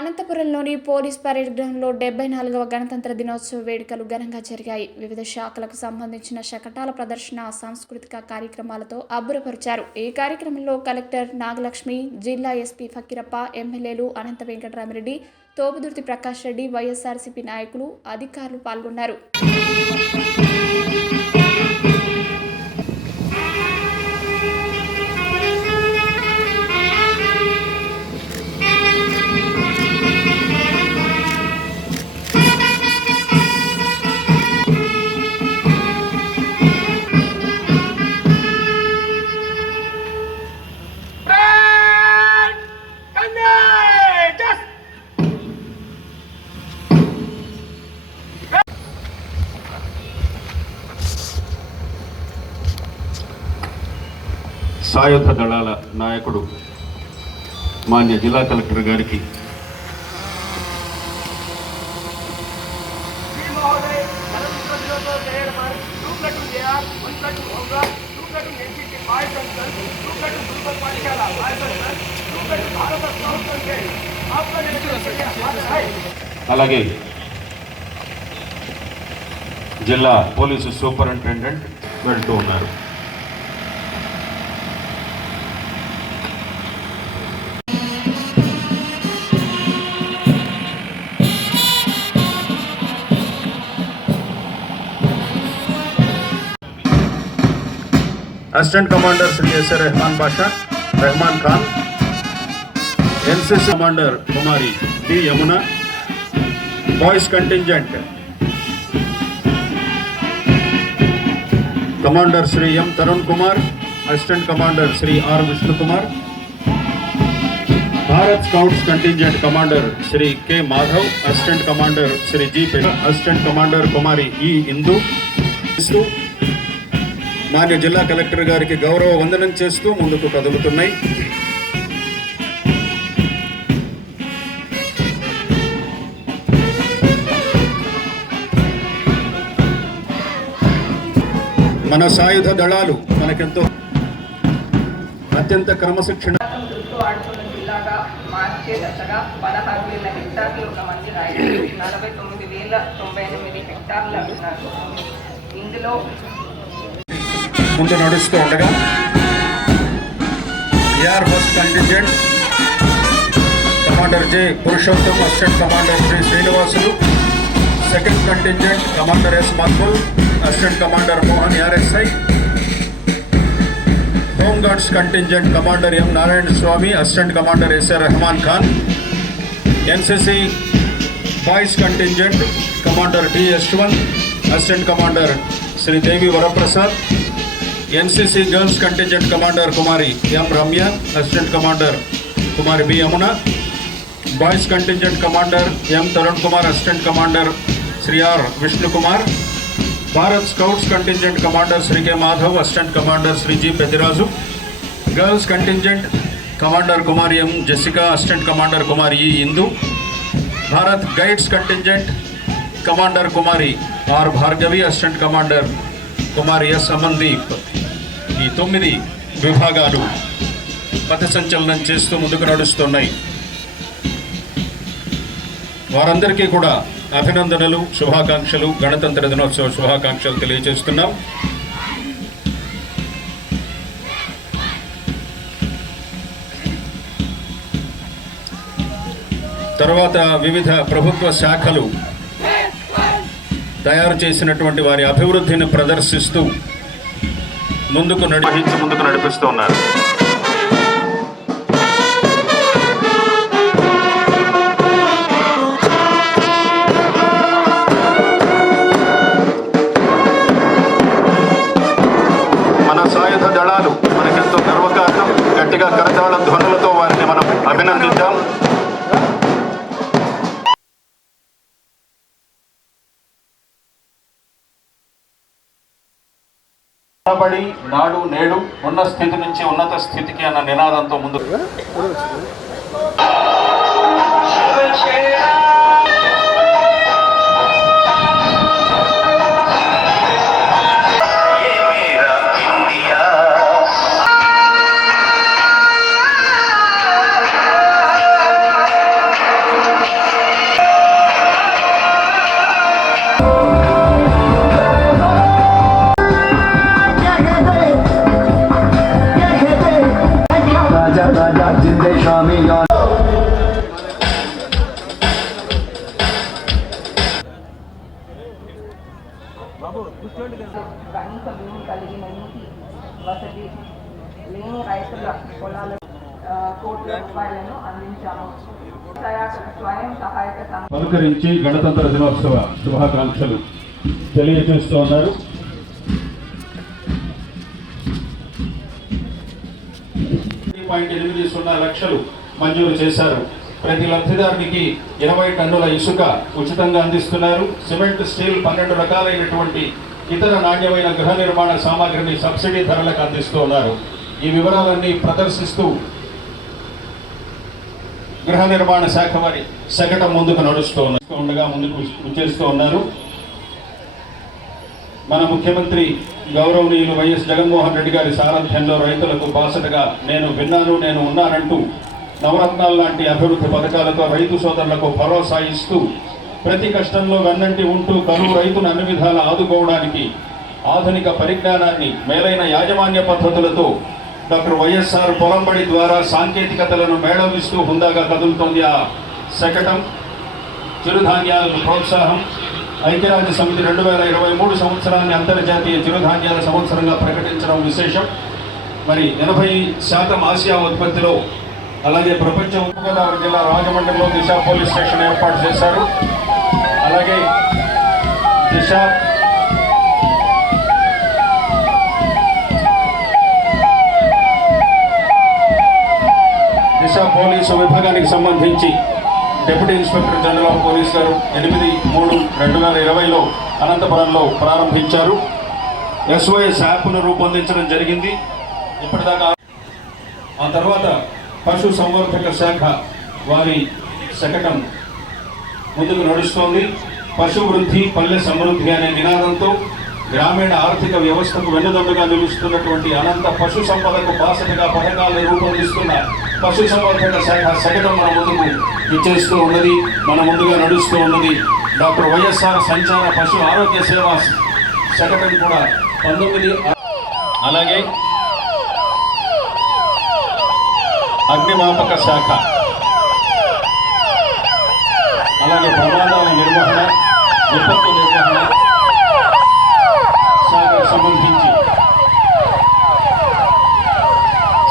అనంతపురంలోని police parade గ్రౌండ్లో 74వ గణతంత్ర దినోత్సవ వేడుకలు ఘనంగా జరిగాయి. వివిధ శాఖలకు సంబంధించిన శకటాల ప్రదర్శన, సాంస్కృతిక కార్యక్రమాలతో అబ్బురపరిచారు. ఈ కార్యక్రమంలో కలెక్టర్ నాగలక్ష్మి, జిల్లా ఎస్పీ ఫకీరప్ప, ఎమ్మెల్యేలు అనంత వెంకటరామిరెడ్డి, తోపుదుర్తి ప్రకాష్ రెడ్డి, వైఎస్ఆర్సీపీ నాయకులు, అధికారులు పాల్గొన్నారు. సాయుధ దళాల నాయకుడు మాన్య జిల్లా కలెక్టర్ గారికి అలాగే జిల్లా పోలీసు సూపరింటెండెంట్ వెళ్తూ ఉన్నారు. Assistant commander Shri S Rahman Khan, NCC commander Kumari D Yamuna, boys contingent commander Shri M Tarun Kumar, assistant commander Shri R Vishnu Kumar, Bharat scouts contingent commander Shri K Madhav, assistant commander Shri G Peta, assistant commander Kumari E Indu మాన్య జిల్లా కలెక్టర్ గారికి గౌరవ వందనం చేస్తూ ముందుకు కదులుతున్నాయి. మన సాయుధ దళాలు మనకెంతో అత్యంత క్రమశిక్షణ జిల్లాగా మార్చే దశగా 16,000 హెక్టార్లు ఉన్న మంది రైతులు 49,098 హెక్టార్లు అంటున్నారు. ఇందులో ముందు నడుస్తూ ఉండగా AR first contingent commander J Purushottam, assistant commander Shri Srinivasulu, second contingent commander S Maqbool, assistant commander Mohan RSI, home guards contingent commander M Narayana Swamy, assistant commander SR Rehman Khan, NCC boys contingent commander D Yashwant, assistant commander Shri Devi Varaprasad, NCC girls contingent commander Kumari M Ramya, assistant commander Kumari B Yamuna, boys contingent commander M Tarun Kumar, assistant commander Shri R Vishnu Kumar, Bharat scouts contingent commander Shri K Madhav, assistant commander Shri G Pediraju, girls contingent commander Kumari M Jessica, assistant commander Kumari E Indu, Bharat guides contingent commander Kumari R Bhargavi, assistant commander Kumari S Amandeep. ఈ 9 విభాగాలు పథ సంచలనం చేస్తూ ముందుకు నడుస్తున్నాయి. వారందరికీ కూడా అభినందనలు, శుభాకాంక్షలు, గణతంత్ర దినోత్సవ శుభాకాంక్షలు తెలియజేస్తున్నాం. తర్వాత వివిధ ప్రభుత్వ శాఖలు తయారు చేసినటువంటి వారి అభివృద్ధిని ప్రదర్శిస్తూ ముందుకు నడిపిస్తూ ఉన్నారు. మన సాయుధ దళాలు మనకెంతో గర్వకారణం. గట్టిగా కరతాళ ధ్వనులతో వారిని మనం అభినందిద్దాం. నాడు నేడు ఉన్న స్థితి నుంచి ఉన్నత స్థితికి అన్న నినాదంతో ముందుకు गमिष्यामि కనీస భూమి కలిగిన ఇంటి వసతి లేని రైతుల పొలాల కోట్ల రూపాయలను అందించాము. స్వయం సహాయక సంఘం పలకరించి గణతంత్ర దినోత్సవ శుభాకాంక్షలు తెలియజేస్తూ ఉన్నారు. లక్షలు మంజూరు చేశారు. ప్రతి లబ్ధిదారునికి 20 టన్నుల ఇసుక ఉచితంగా అందిస్తున్నారు. సిమెంట్, స్టీల్ 12 రకాలైనటువంటి ఇతర నాణ్యమైన గృహ నిర్మాణ సామాగ్రిని సబ్సిడీ ధరలకు అందిస్తూ ఉన్నారు. ఈ వివరాలన్నీ ప్రదర్శిస్తూ గృహ నిర్మాణ శాఖ వారి శకటం ముందుకు ఉండగా ముందుకు చేస్తూ ఉన్నారు. మన ముఖ్యమంత్రి గౌరవనీయులు వైఎస్ జగన్మోహన్ రెడ్డి గారి సారథ్యంలో రైతులకు బాసటగా నేను విన్నాను, నేను ఉన్నానంటూ నవరత్నాల లాంటి అభివృద్ధి పథకాలతో రైతు సోదరులకు భరోసా ఇస్తూ ప్రతి కష్టంలో వెన్నంటి ఉంటూ కరువు రైతును అన్ని విధాలా ఆదుకోవడానికి ఆధునిక పరిజ్ఞానాన్ని, మేలైన యాజమాన్య పద్ధతులతో డాక్టర్ వైఎస్ఆర్ పొలంబడి ద్వారా సాంకేతికతలను మేళవిస్తూ హుందాగా కదులుతోంది ఆ శకటం. చిరుధాన్యాలకు ప్రోత్సాహం. ఐక్యరాజ్య సమితి 2023 సంవత్సరాన్ని అంతర్జాతీయ చిరుధాన్యాల సంవత్సరంగా ప్రకటించడం విశేషం. మరి 80% ఆసియా ఉత్పత్తిలో, అలాగే ప్రపంచ ఉత్తరగోదావరి జిల్లా రాజమండ్రిలో దిశ పోలీస్ స్టేషన్ ఏర్పాటు చేశారు. అలాగే దిశ పోలీసు విభాగానికి సంబంధించి deputy inspector general of police గారు 8/3/2020లో అనంతపురంలో ప్రారంభించారు. SOS యాప్ను రూపొందించడం జరిగింది. ఇప్పటిదాకా ఆ తర్వాత పశు సంవర్ధక శాఖ వారి శకటం ముందుకు నడుస్తోంది. పశు వృద్ధి పల్లె సమృద్ధి అనే నినాదంతో గ్రామీణ ఆర్థిక వ్యవస్థకు వెన్నుదన్నుగా నిలుస్తున్నటువంటి అనంత పశు సంపదకు బాసటగా పథకాలను రూపొందిస్తున్న పశు సంవర్ధక శాఖ శకటం మన ముందుకు ఇచ్చేస్తూ ఉన్నది, మన ముందుగా నడుస్తూ ఉన్నది. డాక్టర్ వైఎస్ఆర్ సంచార పశు ఆరోగ్య సేవా శకటం కూడా 19. అలాగే అగ్నిమాపక శాఖ, అలాగే ప్రమాదాల నిర్వహణ, విపత్తు నిర్వహణ శాఖకు సంబంధించి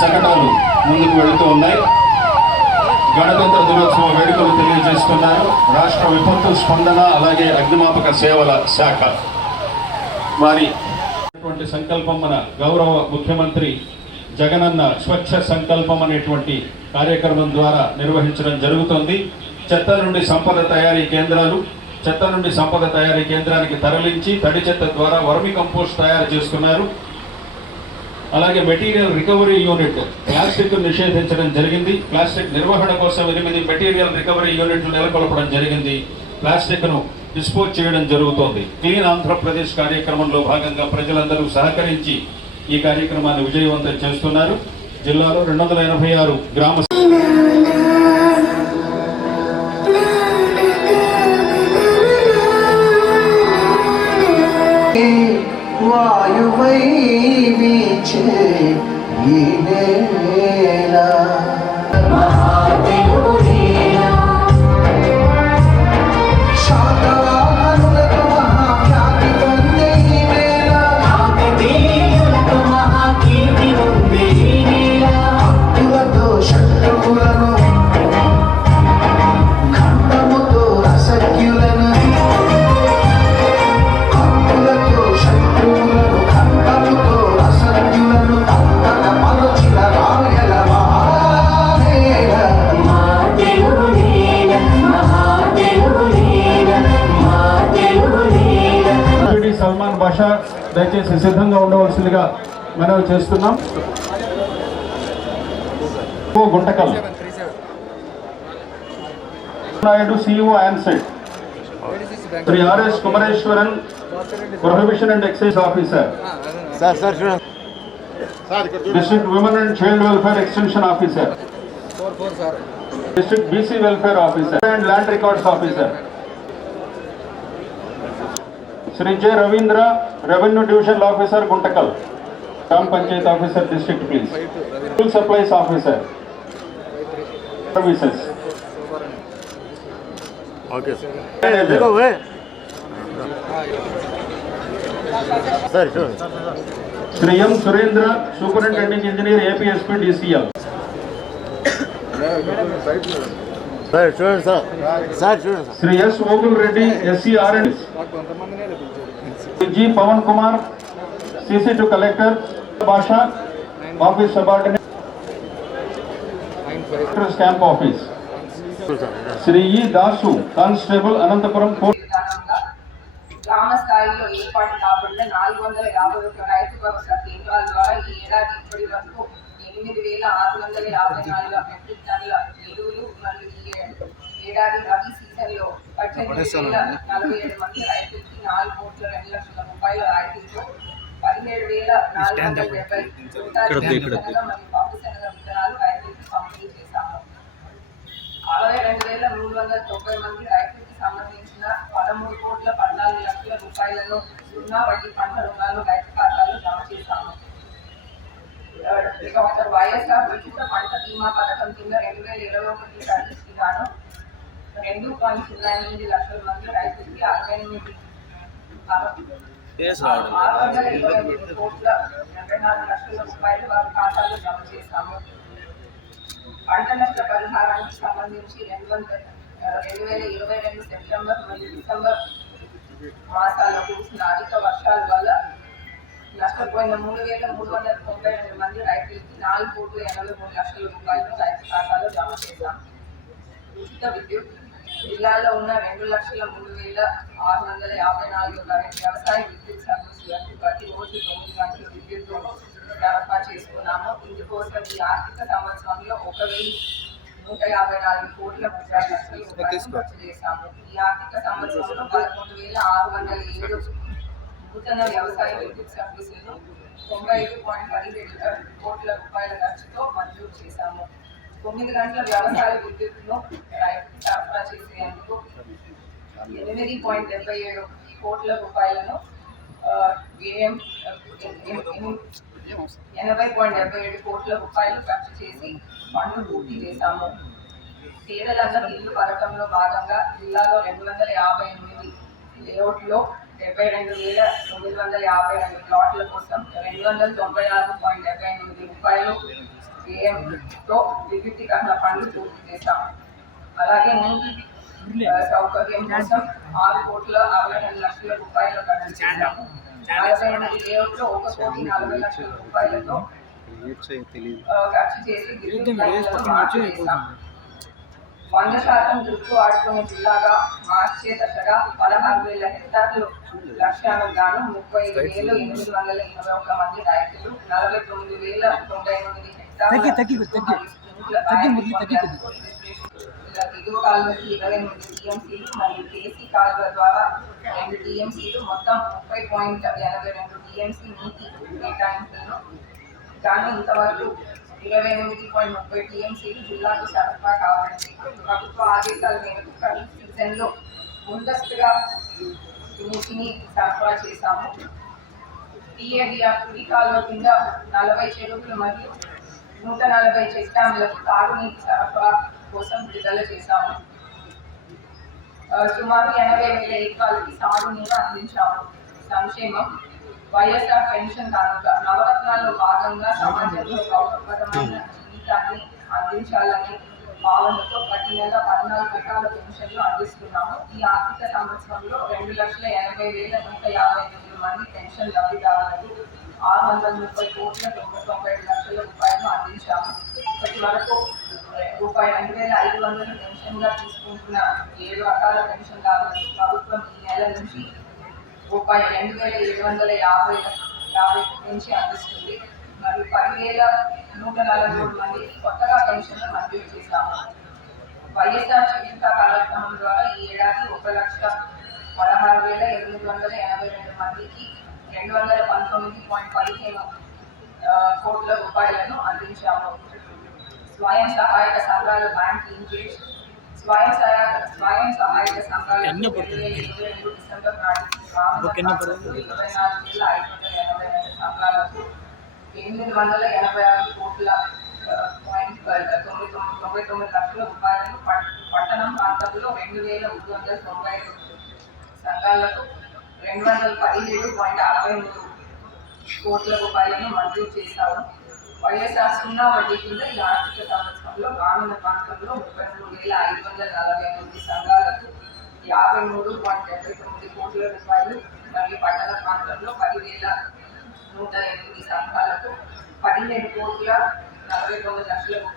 శకటాలు ముందుకు వెళుతూ ఉన్నాయి. గణతంత్ర దినోత్సవ వేడుకలు తెలియజేస్తున్నారు. రాష్ట్ర విపత్తు స్పందన, అలాగే అగ్నిమాపక సేవల శాఖ వారి సంకల్పం మన గౌరవ ముఖ్యమంత్రి జగనన్న స్వచ్ఛ సంకల్పం అనేటువంటి కార్యక్రమం ద్వారా నిర్వహించడం జరుగుతుంది. చెత్త నుండి సంపద తయారీ కేంద్రానికి తరలించి తడి చెత్త ద్వారా వర్మి కంపోస్ట్ తయారు చేస్తున్నారు. అలాగే మెటీరియల్ రికవరీ యూనిట్, ప్లాస్టిక్ నిషేధించడం జరిగింది. ప్లాస్టిక్ నిర్వహణ కోసం 8 మెటీరియల్ రికవరీ యూనిట్లు నెలకొల్పడం జరిగింది. ప్లాస్టిక్ను డిస్పోజ్ చేయడం జరుగుతోంది. క్లీన్ ఆంధ్రప్రదేశ్ కార్యక్రమంలో భాగంగా ప్రజలందరూ సహకరించి ఈ కార్యక్రమాన్ని విజయవంతం చేస్తున్నారు. జిల్లాలో 286 గ్రామ వాయువై వీచే ఈ నేల శాతవాహనులకు మహాఖ్యాతి పొందే ఈ నేల, భక్తులతో శత్రువులను, ఖండముతో అసఖ్యులను, భక్తులతో శత్రువులను, ఖండముతో అసఖ్యులను తప్పక పలుచిన రాయల మహానేల. సల్మాన్ బాషా దయచేసి సిద్ధంగా ఉండవలసిందిగా మనవి చేస్తున్నాం. Guntakal Naidu CEO ANSET, Shri RS Kumareswaran prohibition and excise officer, district women and child welfare extension officer, district BC welfare officer and land records officer, Shri J. Ravindra revenue divisional officer Guntakal, gram panchayat officer district please, school supplies officer, Services. Okay, sir. Hey, go away. Sir, sure. Sri M. Surendra, Superintending Engineer, APSP DCL. Sir, sure, sir. Sir, sure, sir. Sri S. Ogul Reddy, SCRN. G. Pavan Kumar, CC to Collector, Basha, Office Subordinate, Stamp Office. Sri E. Dasu, Constable, Anantapuram Court. విధానంగా గ్రామ స్థాయిలో ఏర్పాటు కాబడిన 451 రైతు భరోసా కేంద్రాల ద్వారా ఈ ఏడాది ఇప్పటి వరకు 8,654 మెట్రిక్ టన్నుల ఎరువులు మరియు ఈ ఏడాది రబీ సీజన్లో 18,047 మంది రైతులకి 4,02,00,000 రూపాయల రాయితీతో 17,470 మరియు పప్పు శనగ విత్తనాలు రైతులకి పంపిణీ చేశాము. 62,390 మంది రైతులకు సంబంధించిన 13,14,00,00,000 రూపాయలను సున్నా వడ్డీ పంట రుణాలు రైతు ఖాతాలో జమ చేశాము. డాక్టర్ వైఎస్ఆర్ ఉచిత పంట బీమా పథకం కింద 2021 సర్వీస్ గాను 2.08 లక్షల మంది రైతులకి 628,74,00,00,000 రూపాయలు వారి ఖాతాలో జమ చేశాము. పంట నష్ట పరిహారానికి సంబంధించి 2022 సెప్టెంబర్ మరియు డిసెంబర్ మాసాల్లో కురిసిన అధిక వర్షాల వల్ల నష్టపోయిన 3,392 మంది రైతులకి 4,83,00,000 రూపాయలు రైతు ఖాతాలో జమ చేశాం. ఉచిత విద్యుత్ జిల్లాలో ఉన్న 2,03,654 వ్యవసాయ విద్యుత్ సర్వీసులకు ప్రతిరోజు 9 గంటల విద్యుత్ సరఫరా చేసుకున్నాము. ఇందుకోసం ఈ ఆర్థిక సంవత్సరంలో 1,154 కోట్ల రూపాయలు ఖర్చు చేశాము. ఈ ఆర్థిక సంవత్సరంలో 11,607 నూతన వ్యవసాయ విద్యుత్ సర్వీసులను 95.17 కోట్ల రూపాయల ఖర్చుతో మంజూరు చేశాము. 9 గంటల వ్యవసాయ విద్యుత్తును రైతులకు సరఫరా చేసేందుకు 8.77 కోట్ల రూపాయలను 80.77 కోట్ల రూపాయలు ఖర్చు చేసి పనులు పూర్తి చేశాము. పేదలందరూ ఇల్లు పథకంలో భాగంగా జిల్లాలో 258 లేఅవుట్లో 72,952 ప్లాట్ల కోసం 296.78 రూపాయలు వ్యయంతో విద్యుత్తీకరణ పనులు పూర్తి చేశాము. అలాగే నీటి సౌకర్యం కోసం 6,62,00,000 రూపాయలు ఖర్చు చేశాము. 48 లేఅవుట్లో 1,40,00,000 రూపాయలతో ఖర్చు చేసి విద్యుత్ మార్పు చేశాము. 100% దుక్కు వాడుకునే జిల్లాగా మార్చే దశగా 16,000 హెక్టార్లు లక్ష్యాలకు గాను 35,821 మంది రైతులు 49,098 హెక్టార్ల దిగువ కాలువకి 28 టీఎంసీలు మరియు కేసీ కాలువ ద్వారా 2 టీఎంసీలు మొత్తం 30.82 టీఎంసీ నీటి కేటాయింపులను కానీ ఇంతవరకు 28.30 టీఎంసీలు జిల్లాకు సరఫరా కావాలని ప్రభుత్వ ఆదేశాల మేరకు ఖరీఫ్ సీజన్లో ముందస్తుగా నీటిని సరఫరా చేశాము. టీఏడీఆర్ కుడి కాలువ కింద 40 చెరువులు మరియు 140 చెక్ డ్యామ్లకు తాగునీటి సరఫరా కోసం విడుదల చేశాము. సుమారు 80,000 ఎకరాలకి సాగునీరు అందించాము. సంక్షేమం వైఎస్ఆర్ పెన్షన్ కానుక నవరత్నాల్లో భాగంగా సమాజంలో గౌరవప్రదమైన జీవితాన్ని అందించాలని భావనతో ప్రతి నెల 14 రకాల పెన్షన్లు అందిస్తున్నాము. ఈ ఆర్థిక సంవత్సరంలో 2,80,158 మంది పెన్షన్ లబ్ధిదారులకు 630,97,00,000 రూపాయలు అందించాము. ఇప్పటి వరకు ₹2,500 పెన్షన్గా తీసుకుంటున్న 7 రకాల పెన్షన్దారులకు ప్రభుత్వం ఈ నెల నుంచి ₹2,750 పెంచి అందిస్తుంది. మరియు 10,143 మందికి కొత్తగా పెన్షన్లు మంజూరు చేశాము. వైఎస్ఆర్ చికిత్సా కార్యక్రమం ద్వారా ఈ ఏడాది 1,16,882 మందికి 219.15 కోట్ల రూపాయలను అందించాము. స్వయం సహాయక సంఘాల బ్యాంక్ లింకేజ్ స్వయం సహాయక సంఘాల 2022 డిసెంబర్ నాటికి 24,582 సంఘాలకు 886 కోట్ల 99 లక్షల రూపాయలను పట్టణం ప్రాంతంలో 2390 సంఘాలకు 217.63 కోట్ల రూపాయలను మంజూరు చేశారు. వైఎస్ఆర్ సున్నా వడ్డీ కింద ఈ ఆర్థిక సంవత్సరంలో గ్రామీణ ప్రాంతంలో 33,548 సంఘాలకు 53.79 కోట్ల రూపాయలు మరియు పట్టణ ప్రాంతంలో 10,108 సంఘాలకు 17,49 లక్షల రూపాయలు